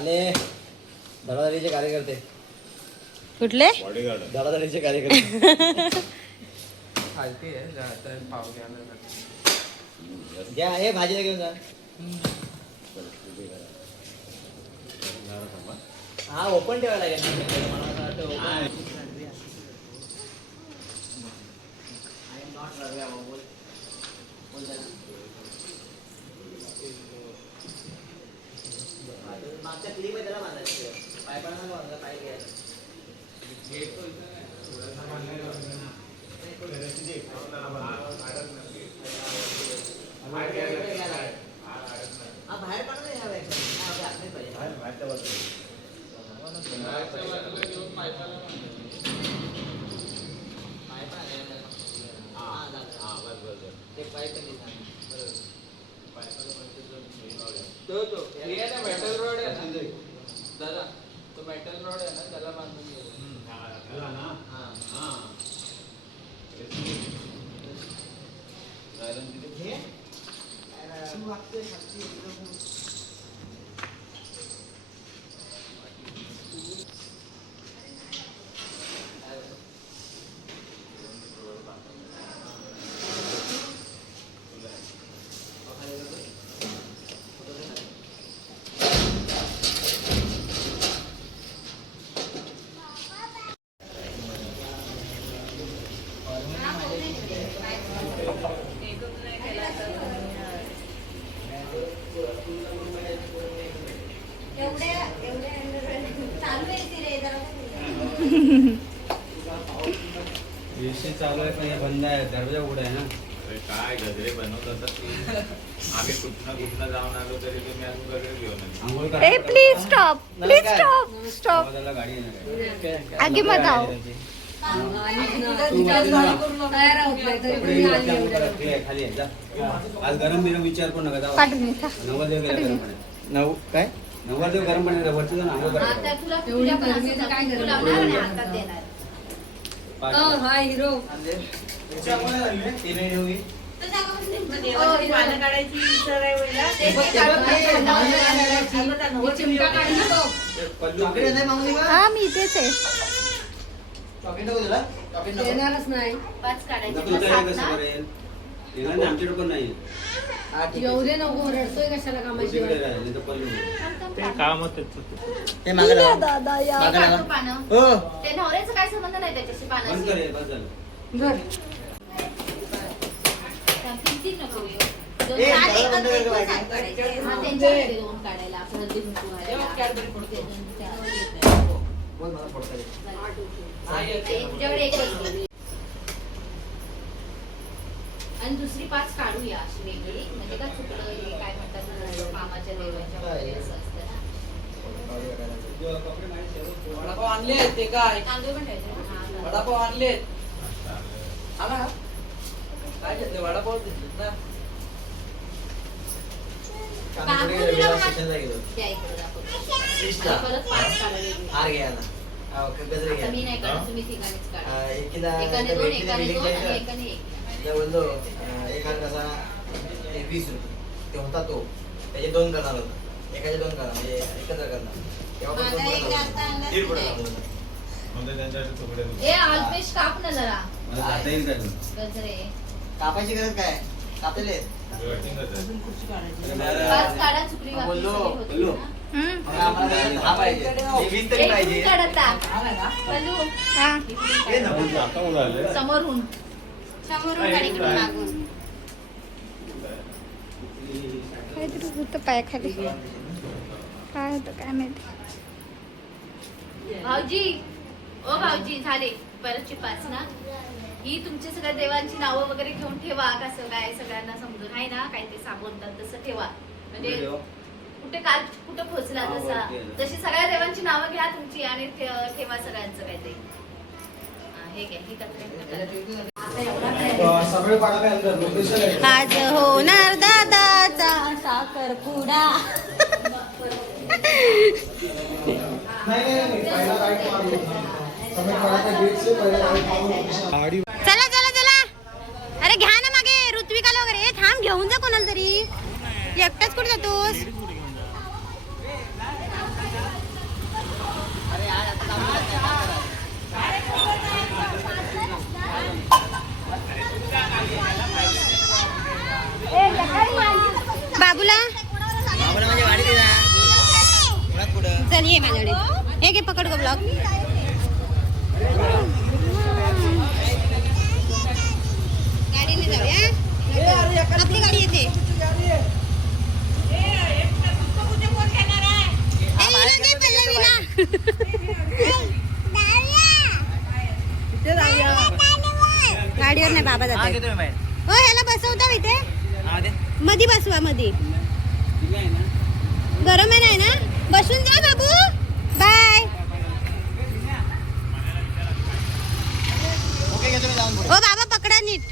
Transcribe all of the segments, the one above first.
आणि धडाधडीचे कार्यकर्ते कुठले धडाधडीचे कार्यकर्ते खालती आहे जाता पाव घ्यायला घ्या हे भाजीला घेऊन जा हा ओपन ठेवायला लागेल मला असं वाटतं open. I am not Ravi Abba. बोल जरा. मागच्या क्लिप आहे त्याला बांधायचं पाय पण बांधा पाय घ्यायचं हा बाहेर पण नाही हवं पाहिजे मेटल रोड आहे ना दादा तो मेटल रोड आहे ना त्याला बांधून चालू आहे पण हे बंद आहे दरवाजा उघडा आहे ना काय गजरे बनवतात आम्ही कुठनं जाऊन आलो तरी तुम्ही अजून गजरे घेऊन ए प्लीज स्टॉप त्याला गाडी आहे आगे मत आओ खाली आहे जा आज गरम बिरम विचार पण नका जाऊ नवरदेव गेला गरम पाण्यात नऊ काय नवरदेव गरम पाण्यात वरती जाऊन आंघोळ हाय हिरो हा मी इथेच आहे देणारच नाही आमच्याकडे पण नाही एवढे नको रडतोय कशाला कामाची ते मागे लावा. दादा या मागे लावा. हो ते नवऱ्याचं काय संबंध नाही त्याच्याशी बंद पानाशी करेल बस झालं किंचित नको येऊ. ए, दोन दादा बंद कर गं बाई. सात काढायचे. हा, त्यांच्याकडे दोन काढायला आपण हळदी कुंकू घालायला. बोल मला फोडता येईल. ते तुझ्याकडे एक वस्तू. आणि दुसरी 5 काढूया अशी वेगळी म्हणजे का चुकलं हे काय म्हणतात कामाच्या देवाच्या वगैरे असं असतं ना वडापाव आणले ते काय तांदूळ पण ठेवायचे ना. हा, वडापाव आणले आला काय घेतले वडापाव घेतले ना कांदे कुठे गेले? स्टेशनला गेलो. त्या इकडे दाखवतो. स्टेशनला. आणि परत 5 काढायला हार घ्यायला हा, गजरे आता मी घ्या नाही काढत तुम्ही ठिकाणीच काढा एकीला एकाने 2 एकाने 2 बिल्डिंग आणि एकाने 1 बोललो एका कसा 20 रुपये ते होता तो त्याचे 2 करणार होता एकाचे 2 करणार म्हणजे एकत्र करणार तेव्हा पण 2 करणार दीड पडणार होता. म्हणजे त्यांच्याकडे तुकडे ए अल्पेश काप ना जरा मला जाता येईल काय गजरे कापायची गरज काय कापले पाच काढा चुकली बाकी बोललो सगळी होती बोललो ना. आम्हाला 10 पाहिजे हे 20 तरी एक पाहिजे इकडून काढ आता. पल्लू, हा हे ना बोललो. आता उडाले समोरून काढ इकडून मागून. काहीतरी होतं पायाखाली काय होतं काय माहिती भाऊजी ओ भाऊजी झाले परतची 5 ना ही तुमच्या सगळ्या देवांची नावं वगैरे घेऊन ठेवा कसं काय सगळ्यांना समजून आहे ना काय ते सांगतात तसं ठेवा म्हणजे कुठे काल कुठं पोहोचला तसा तशी सगळ्या देवांची नावं घ्या तुमची आणि ठेवा सगळ्यांचं काय ते हे घ्या ही कचरा आज होणार दादाचा साखरपुडा चला चला चला अरे घ्या ना मागे ऋत्विकाला वगैरे थांब घेऊन जा कोणाला तरी एकटाच कुठे जातोस बाबूला आम्हाला म्हणजे वाढी दे ना. पुढं पुढं. चल ये माझ्याकडे. हे घे पकड गो ब्लॉग. गाडीने जाऊया. आपली गाडी येते. गाडीवर नाही बाबा हा, जाते. घेतो मी बाहेर. हो ह्याला बसवता इथे हा, दे. मधी बसवा मधी. गरम आहे नाही ना. बसून जा बाबू. बाय. ओके, घेतो मी जाऊन पुढे. ओ बाबा पकडा नीट.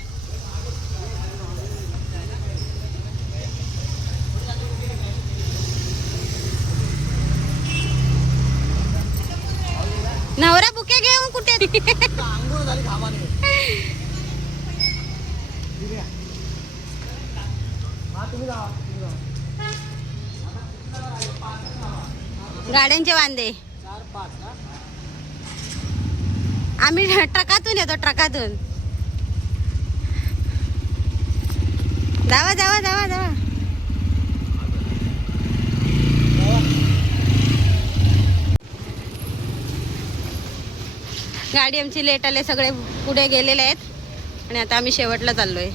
नवरा बुके घेऊन कुठे आंघोळ झाली घामाने. हा, तुम्ही जा. गाड्यांचे वांदे. 4-5 ना. आम्ही ट्रकातून येतो ट्रकातून. जावा जावा जावा जावा. गाडी आमची लेट आले. सगळे पुढे गेलेले आहेत आणि आता आम्ही शेवटला चाललोय.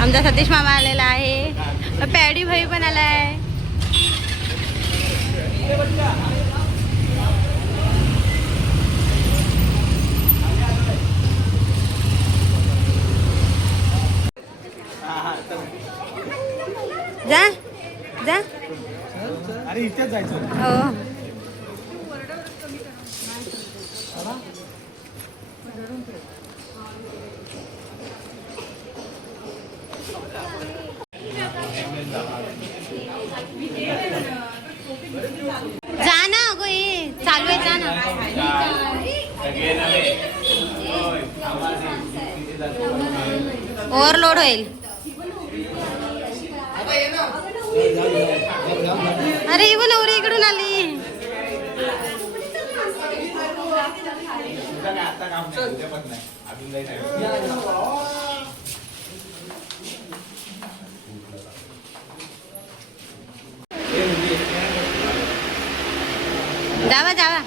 आमचा सतीश मामा आलेला आहे. पॅडी भाई पण आलाय. जा जा. अरे इथेच जायचं. हो जा ना. अगो ये चालू आहे. जा ना. ओव्हरलोड होईल. अरे इवन नवरी इकडून आली. जावा जावा.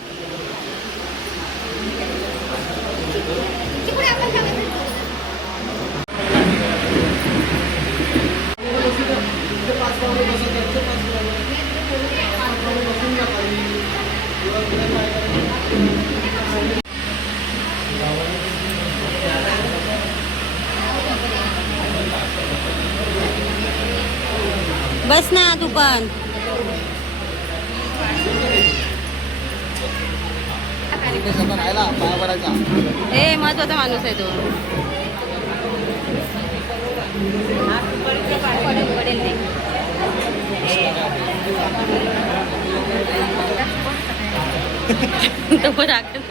बस ना तू पण. राहिला पाया भरायचा. ए महत्वाचा माणूस आहे तो. पडेल पडेल ते. तो पण राखत.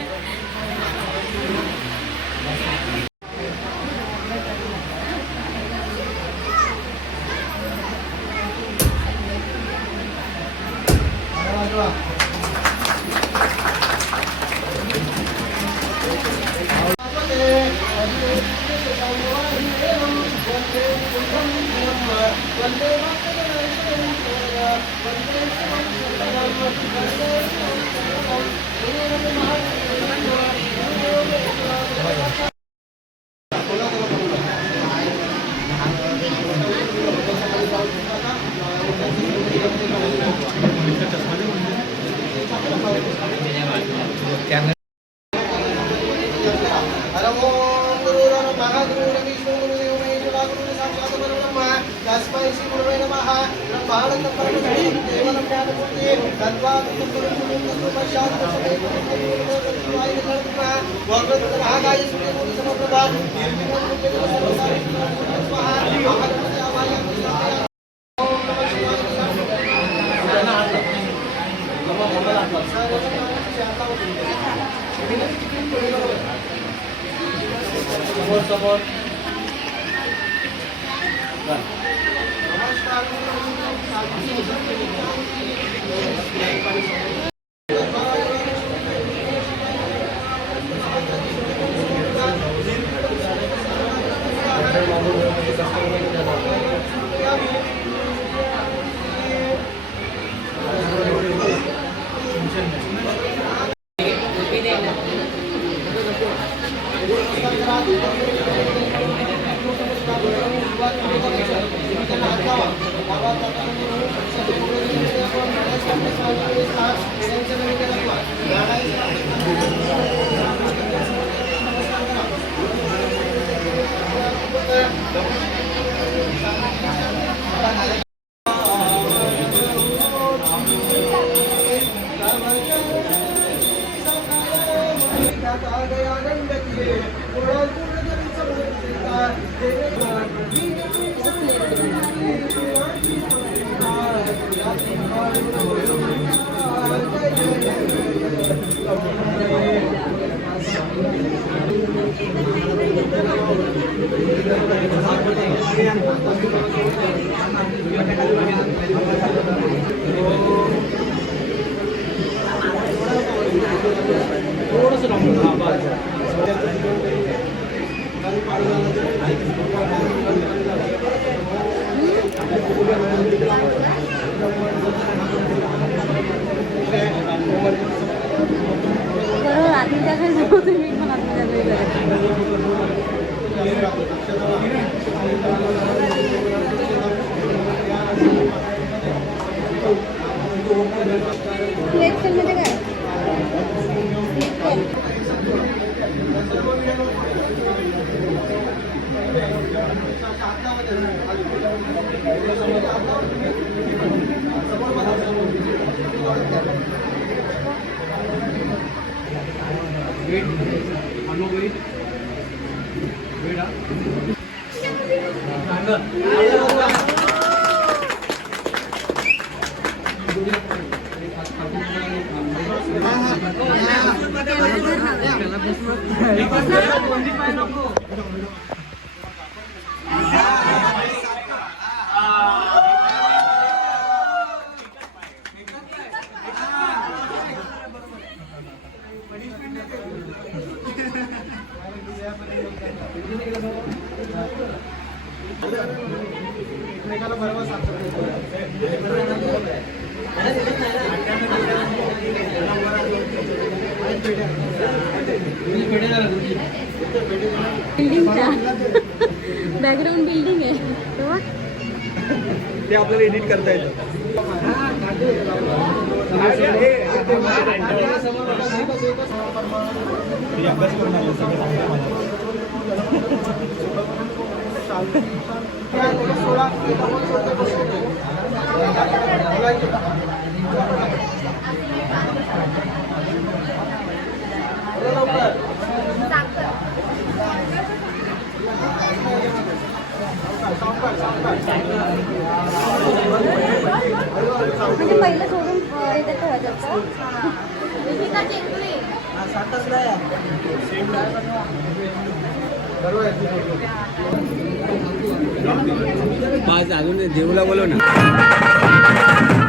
नमस्कार. बरोबर आधी त्या काही नव्हते मी पण आधी त्या काही मध्ये काय बॅकग्राऊंड बिल्डिंग आहे तेव्हा ते आपल्याला एडिट करता येतं. म्हणजे पहिलं सोडून इथे ठेवायचं आज अजून देऊला बोलव ना.